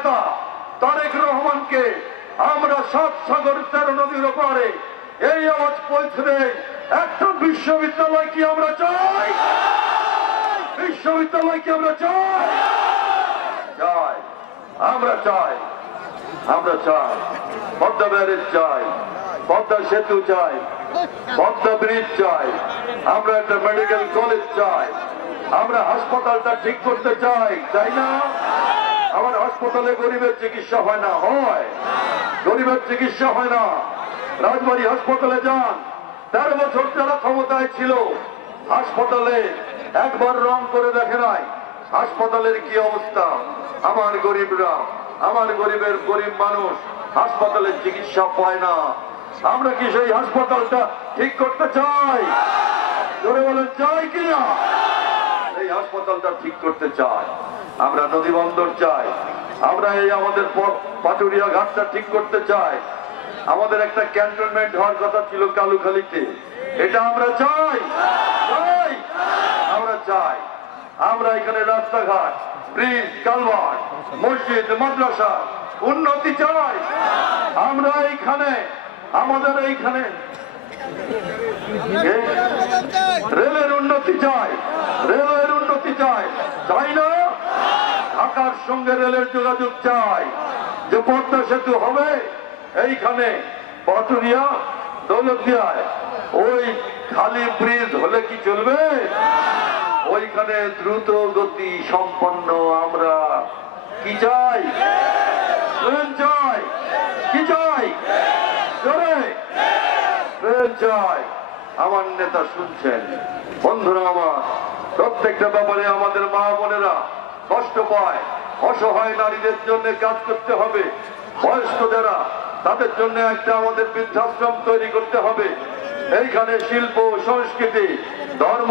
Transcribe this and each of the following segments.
নেতা তারেক রহমানকে আমরা সাত সাগর তেরো নদীর ওপারে এই আওয়াজ পৌঁছে দেই একটা বিশ্ববিদ্যালয় কি আমরা চাই? বিশ্ববিদ্যালয় কি আমরা চাই? চাই। আমরা চাই। আমরা চাই। পদ্মা ব্যারেজ চাই। পদ্মা সেতু চাই। পদ্মা ব্রিজ চাই। আমরা একটা মেডিকেল কলেজ চাই। আমরা হাসপাতালটা ঠিক করতে চাই চাই না? আমার হাসপাতালে গরিবের চিকিৎসা হয় না, হয়। গরিবের চিকিৎসা হয় না। রাজবাড়ি হাসপাতালে যান। তেরো বছর যারা ক্ষমতায় ছিল, হাসপাতালে একবার রং করে দেখে নাই। হাসপাতালের কি অবস্থা? আমার গরিবরা, আমার গরিবের গরিব মানুষ হাসপাতালের চিকিৎসা পায় না। আমরা কি সেই হাসপাতালটা ঠিক করতে চাই? বলেন, চাই কিনা? এই হাসপাতালটা ঠিক করতে চাই। আমরা নদী বন্দর চাই। আমরা এই আমাদের পাটুরিয়া ঘাটটা ঠিক করতে চাই। আমাদের একটা ক্যান্টনমেন্ট হওয়ার কথা ছিল কালুখালীতে। এটা আমরা চাই। আমরা চাই। আমরা এখানে রাস্তাঘাট, ব্রিজ কালভার মসজিদ, মাদ্রাসা উন্নতি চাই। আমরা এইখানে, আমাদের এইখানে রেলের উন্নতি চাই। রেলের উন্নতি চাই। চাই না? ঢাকার সঙ্গে রেলের যোগাযোগ চাই। যে পদ্মা সেতু হবে, এইখানে পাটুরিয়া, দৌলতদিয়ায়। ওই খালি ব্রিজ হলে কি চলবে? ওইখানে দ্রুত গতি সম্পন্ন আমরা কি চাই? ট্রেন চাই। কি চাই? ট্রেন চাই। আমার নেতা শুনছেন। বন্ধুরা আমার, প্রত্যেকটা ব্যাপারে আমাদের মা বোনেরা কষ্ট পায়। অসহায় নারীদের জন্য কাজ করতে হবে। বয়স্ক যারা তাদের জন্য একটা আমাদের বৃদ্ধাশ্রম তৈরি করতে হবে। এইখানে শিল্প, সংস্কৃতি, ধর্ম,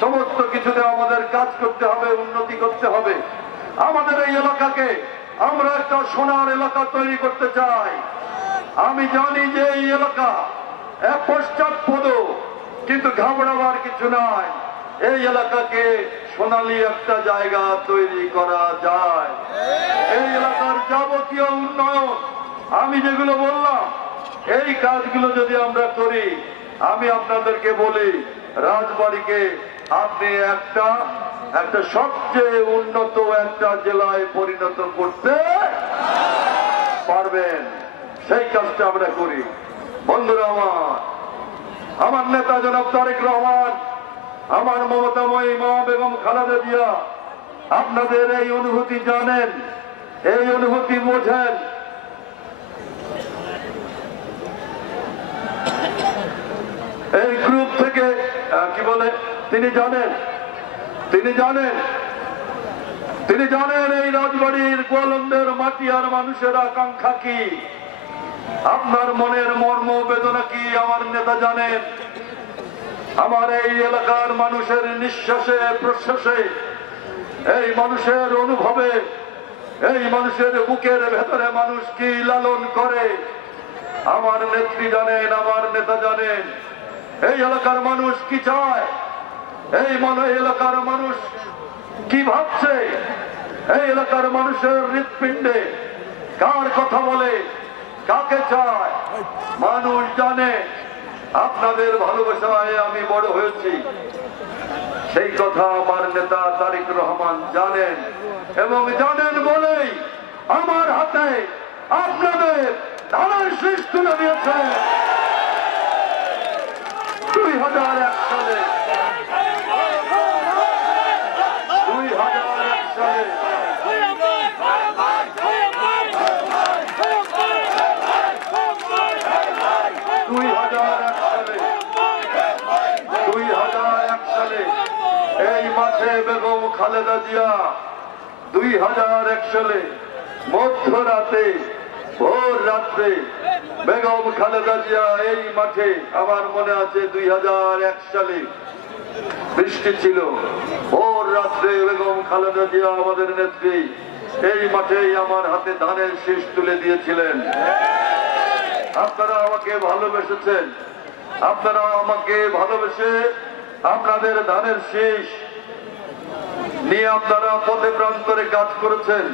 সমস্ত কিছুতে আমাদের কাজ করতে হবে, উন্নতি করতে হবে। আমাদের এই এলাকাকে আমরা একটা সোনার এলাকা তৈরি করতে চাই। আমি জানি যে এই এলাকা পশ্চাৎপদ, কিন্তু ঘাবড়াবার কিছু নাই। এই এলাকাকে সোনালী একটা জায়গা তৈরি করা যায়। এই এলাকার যাবতীয় উন্নয়ন, আমি যেগুলো বললাম, এই কাজগুলো যদি আমরা করি, আমি আপনাদেরকে বলি, রাজবাড়িকে আপনি একটা একটা সবচেয়ে উন্নত একটা জেলায় পরিণত করতে পারবেন। সেই কাজটা আমরা করি। বন্ধুরা আমার আমার নেতা জনাব তারেক রহমান আমার মমতাময়ী মা বেগম খালেদা জিয়া, আপনাদের এই অনুভূতি জানেন, এই অনুভূতি বোঝেন। এই গ্রুপ থেকে কি বলে, তিনি জানেন তিনি জানেন তিনি জানেন এই রাজবাড়ির গোয়ালন্দের মাটি আর মানুষের আকাঙ্ক্ষা কি? আপনার মনের মর্ম বেদনা কি? আমার নেতা জানেন। আমার এই এলাকার মানুষের নিঃশ্বাসে, প্রশ্বাসে, এই মানুষের অনুভবে, এই মানুষের বুকের ভেতরে মানুষ কি লালন করে? আমার নেত্রী জানেন, আমার নেতা জানেন, এই এলাকার মানুষ কি চায়? এই মনে এলাকার মানুষ কি ভাবছে? এই এলাকার মানুষের হৃৎপিণ্ডে কার কথা বলে? কাকে চায়? মানুষ জানে। আপনাদের ভালোবাসায় আমি বড় হয়েছি। সেই কথা আমার নেতা তারিক রহমান জানেন এবং জানেন বলেই আমার হাতে আপনাদের ধানের শীষ তুলে দিয়েছে দুই হাজার এক সালে দুই হাজার এক সালে দুই হাজার এক সালে দুই হাজার এক সালে মাঠে বেগম খালেদা জিয়া। দুই হাজার এক সালে মধ্যরাতে ভোর রাত্রে বেগম খালেদা জিয়া এই মাঠে, আমার মনে আছে দুই হাজার এক সালে বৃষ্টি ছিল। ভোর রাত্রে বেগম খালেদা জিয়া আমাদের নেত্রী এই মাঠেই আমার হাতে ধানের শীষ তুলে দিয়েছিলেন। আপনারা আমাকে ভালোবেসেছেন। আপনারা আমাকে ভালোবেসে আপনাদের ধানের শীষ নিয়ে আপনারা পথে প্রান্তরে কাজ করেছেন।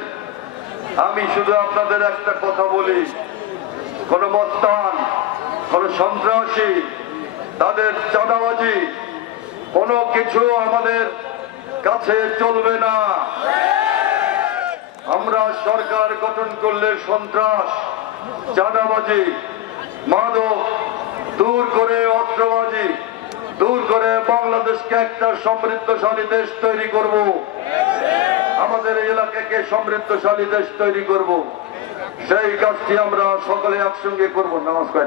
আমি শুধু আপনাদের একটা কথা বলি। কোন মস্তান, কোন সন্ত্রাসী, তাদের চাঁদাবাজি, কোনো কিছু আমাদের কাছে চলবে না। আমরা সরকার গঠন করলে সন্ত্রাস, চাঁদাবাজি, মাদক, দূর করে অস্ত্রবাজি দূর করে বাংলাদেশকে একটা সমৃদ্ধশালী দেশ তৈরি করব। আমাদের এলাকাকে সমৃদ্ধশালী দেশ তৈরি করব। সেই কাজটি আমরা সকলে একসঙ্গে করব। নমস্কার